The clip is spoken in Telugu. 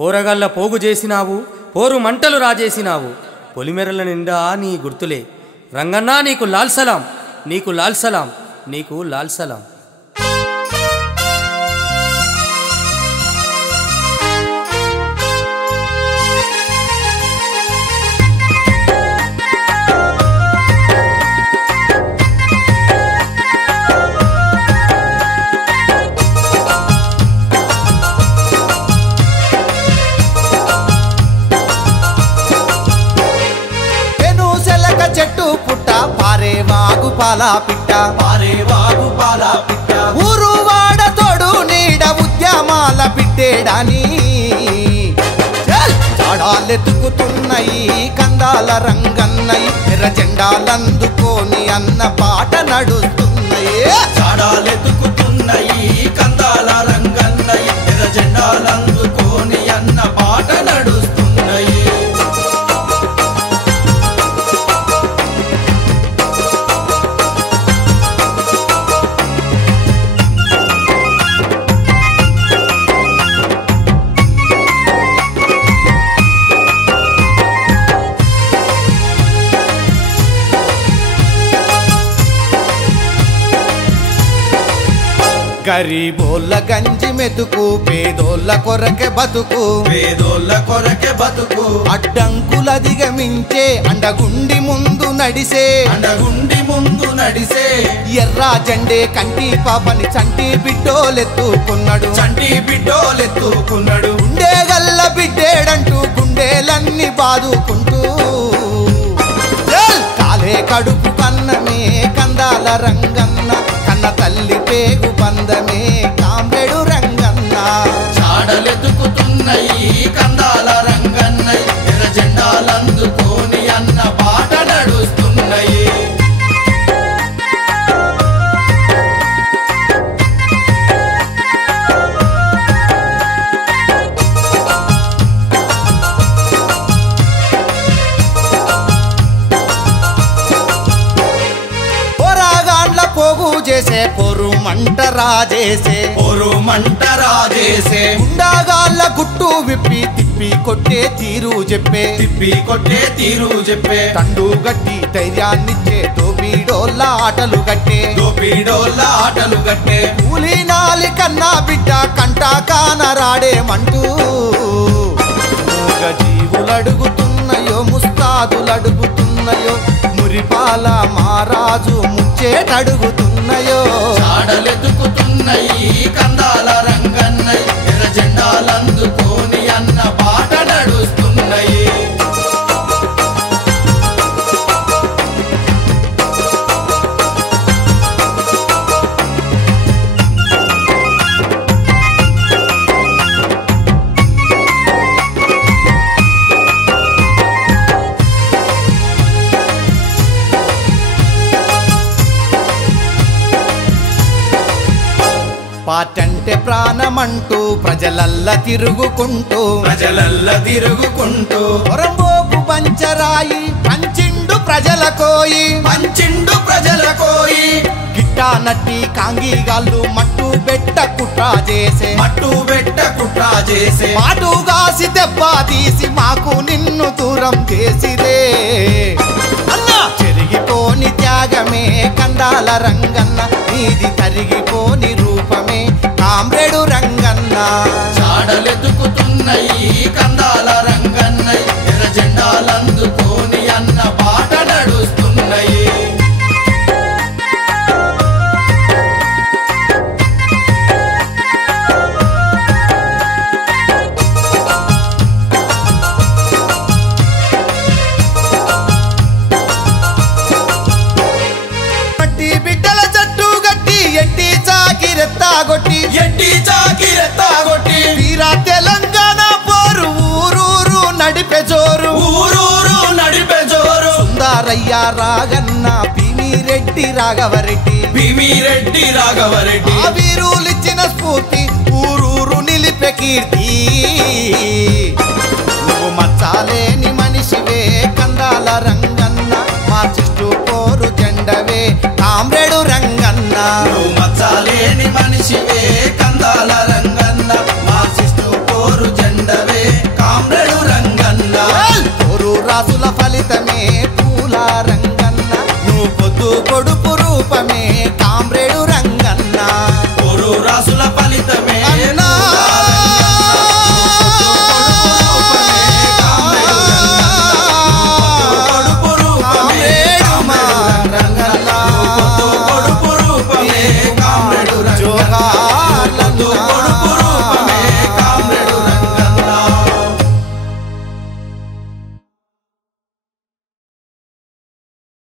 పోరగల్ల పోగు చేసినావు, పోరు మంటలు రాజేసినావు. పొలిమెరల నిండా నీ గుర్తులే. రంగన్నా నీకు లాల్ సలాం, నీకు లాల్ సలాం, నీకు లాల్ సలాం. చెట్టు పుట్ట పారేవాగు పాల పిట్ట, పారేవాగు పాల పిట్ట, ఊరు వాడ తోడు నీడ ఉద్యమాల పిట్టేడని చాడాలెతుకుతున్నాయి కందాల రంగన్నయి. ఎర్ర జెండాలందుకోని అన్న పాట నడుస్తున్నాయి. చాడాలెతుకుతున్నాయి కందాల రంగన్నయి, ఎర్ర జెండాలందుకోని అన్న పాట నడుస్తున్నాయి. గరీబోళ్ళ గంజి మెతుకు, పేదోళ్ళ కొరకే బతుకు, పేదోళ్ళ కొరకే బతుకు, అడ్డంకులధిగమించే అండగుండి ముందు నడిసే, అండగుండి ముందు నడిసే, ఎర్ర జెండే కంటి పాపని చంటి బిడ్డోలెత్తుకున్నాడు, చంటి బిడ్డోలెత్తుకున్నాడు. గుండె గల్ల బిడ్డేడంటూ గుండెలన్నీ బాదుకుంటూ కాలే కడుపు కన్నమే కందాల రంగన్న, కన్న తల్లి పేగు బంధమే కామ్రేడు రంగన్న. చాడలెతుకుతున్నాయి కందాల రంగన్నయి, ఎర్ర జెండాలందుకోని అన్న పాట నడుస్తున్నాయి. పోగు చేసే పొరు మంట రాజేసే, పొరు మంట రాజేసే, గుండాగాళ్ళ గుట్టు విప్పి తిప్పి కొట్టే తీరు చెప్పే, తిప్పి కొట్టే తీరు చెప్పే, తండు గట్టి ధైర్యాన్నిచ్చే దోపిడోళ్ళ ఆటలు గట్టే, దోపిడోళ్ళ ఆటలు గట్టే, కూలినాలి కన్నా బిడ్డ కంట కానరాడేమంటూ జీవులడుగుతున్నాయో ముస్తాదులడుగుతున్నాయో, మురిపాల మారాజు ముచ్చేటడుగుతున్నాయో. చాడలెతుకుతున్నాయి కందాల రంగన్నయి, ఎర్ర జెండాలందుకోని అన్న పాట నడుస్తున్నాయి. పాటంటే ప్రాణమంటూ ప్రజలల్ల తిరుగుకుంటూ, ప్రజలల్ల తిరుగుకుంటూ, పొరంబోకు పంచరాయి పంచిండు ప్రజల కోయి, పంచిండు ప్రజల కోయి, గిట్టా నట్టి కాంగిగాళ్ళు మట్టు బెట్ట కుట్ర చేసే, మట్టు బెట్ట కుట్ర చేసే, మాటుగాసి దెబ్బ తీసి మాకు నిన్ను దూరం చేసిదే అన్నా. చెరిగిపోని త్యాగమే కందాల రంగన్న, నీది తరిగిపోని రూపమే కామ్రేడు రంగన్న. చాడలెతుకుతున్నాయి కందాల రంగన్నయి, ఎర్ర జెండాలందుకోని అన్న పాట నడుస్తున్నాయి. ఎత్తాగొట్టి ఎట్టి చాకిరెత్తాగొట్టి, వీరా తెలంగాణ పోరు ఊరూరు నడిపే జోరు, ఊరూరు నడిపే జోరు, సుందరయ్య రాగన్న భీమిరెడ్డి రాఘవరెడ్డి, భీమిరెడ్డి రాఘవరెడ్డి, ఆ వీరులిచ్చిన స్ఫూర్తి ఊరూరు నిలిపే కీర్తి. నువ్వు మచ్చాలేని మనిషివే కందాల రంగన్న, మార్చిస్తూ పోరు జెండవే కామ్రేడు రంగన్న. నువ్వు మచ్చాలేని మనిషివే కందాల రంగన్న, మార్చిస్తూ పోరు జెండవే కాసుల ఫలితం